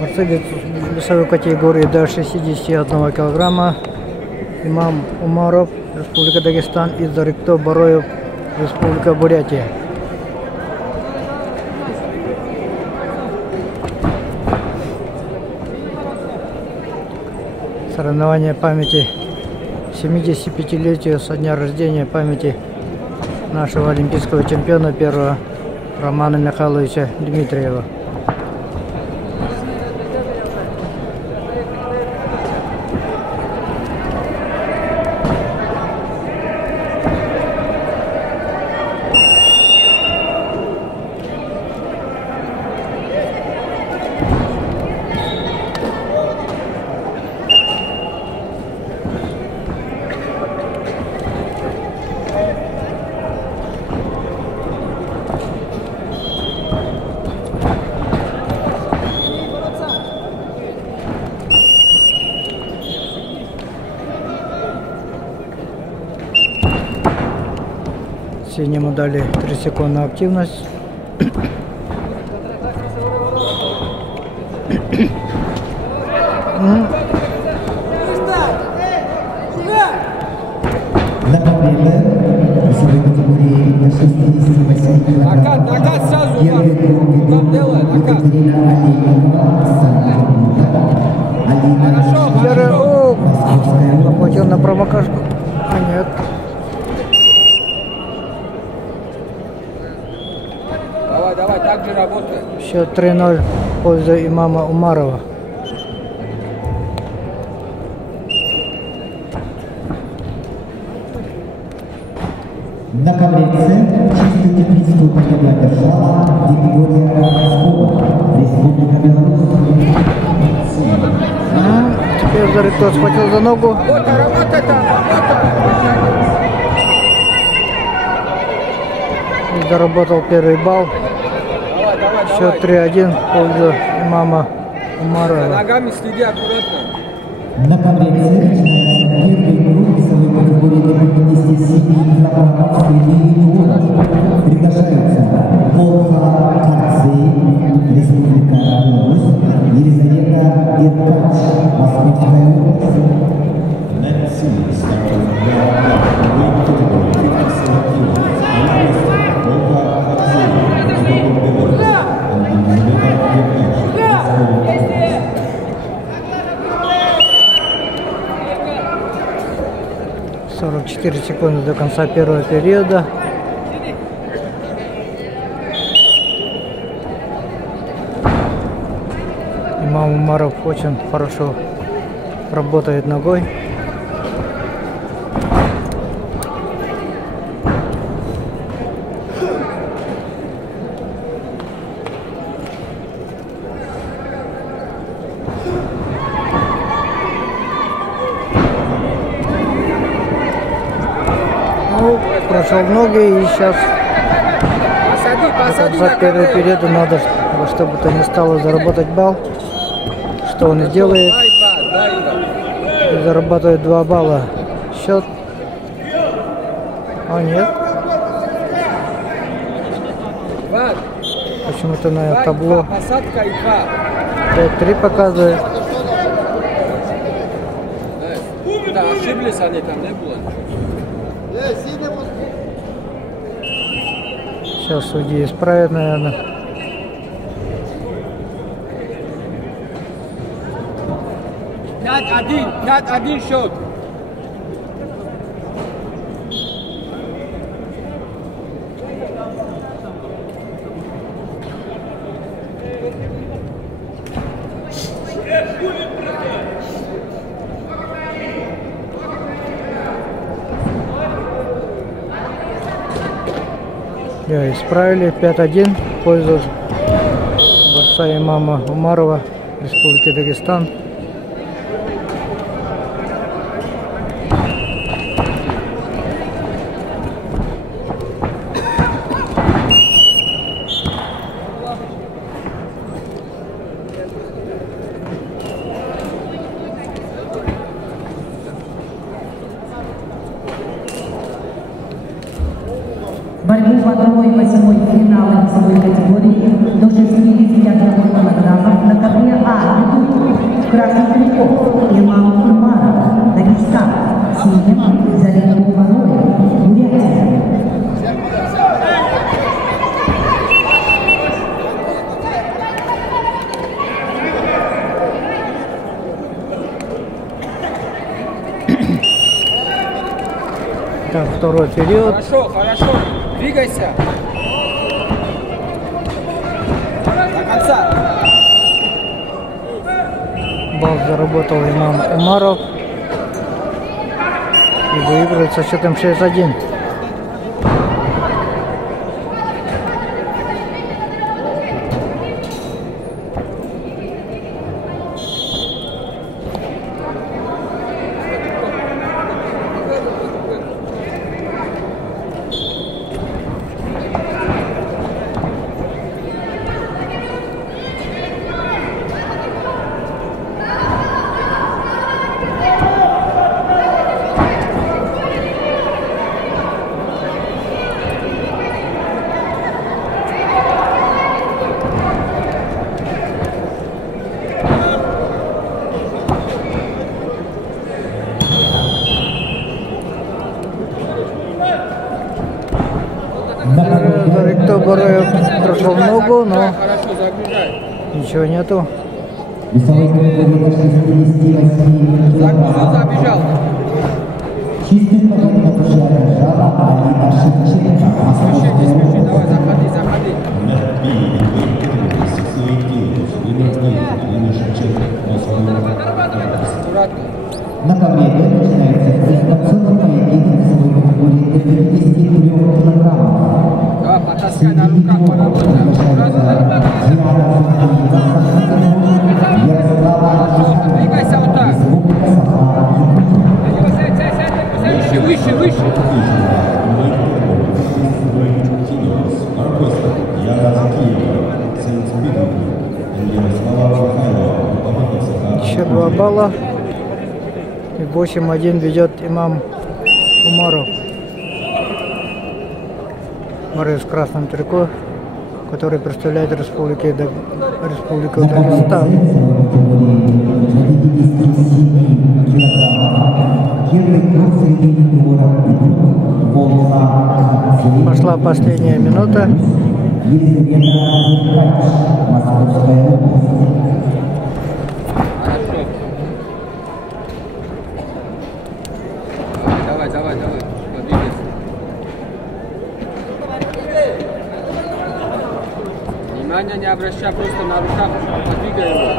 Борцы весовой категории до 61 килограмма. Имам Умаров, Республика Дагестан, и Зарыкто Бароев, Республика Бурятия. Соревнования памяти 75-летию со дня рождения памяти нашего олимпийского чемпиона первого Романа Михайловича Дмитриева. Синему дали 3 секунды на активность. Накат сразу, там делай, накат. Хорошо. Заплатил на промокашку. А нет. Давай, так же работай. Счет 3-0 в пользу имама Умарова. На коврице чисто техническую победу одержала Виктория Раскова, Республика Беларусь. Теперь Зарыкто схватил за ногу. Вот, работай там, И заработал первый балл. Счет 3-1 в пользу имама Умарова. Ногами следи аккуратно. На коврице начинается первый круг весовой категории до 57 килограммов среди юниоров. Приглашаются Волга Карцей, Республика Беларусь, Елизавета Иркач, Московская область. — 44 секунды до конца первого периода. Имам Умаров очень хорошо работает ногой. Прошел в ноги, и сейчас за первый период надо во что бы то ни стало заработать балл, что он и делает, и зарабатывает 2 балла. Счет. А нет, почему-то на табло 5-3 показывает. Да, ошиблись они, там не было. Сейчас судьи исправят, наверное. Один счет. Исправили 5-1 в пользу борца имама Умарова, Республики Дагестан. Борьбу по 2-8 финала весовой категории до 61 килограммов на ковре А второй период. Хорошо, хорошо. Двигайся. До конца. Балл заработал Имам Умаров и выигрывает со счетом 6-1. Зарикто Бароев прошел в ногу, но Хорошо, загружай. ничего нету. Весовой категории 68 килограмм. Забежал. Чистый поединок Душана Жала, Алина Шевченко. Спеши, не спеши, давай, заходи, заходи. Аккуратно. На ковре начинается квалификационный поединок весовой категории до 53 килограммов. Да, потаскай на руках, поработай. Аккуратно. Двигайся вот так. Выше, выше, выше. Еще 2 балла. И 8-1 ведет Имам Умаров. Борец в красном трико, который представляет Республику Дагестан. Пошла последняя минута. Давай, давай, давай. Подвигайся. Внимание не обращай, просто на руках подвигай его.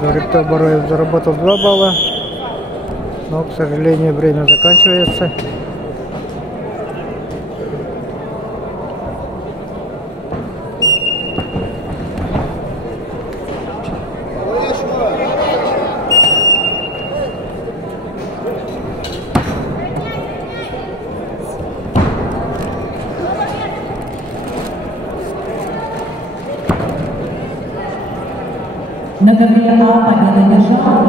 Зарикто Бароев заработал 2 балла, но, к сожалению, время заканчивается. На ковре А победа держала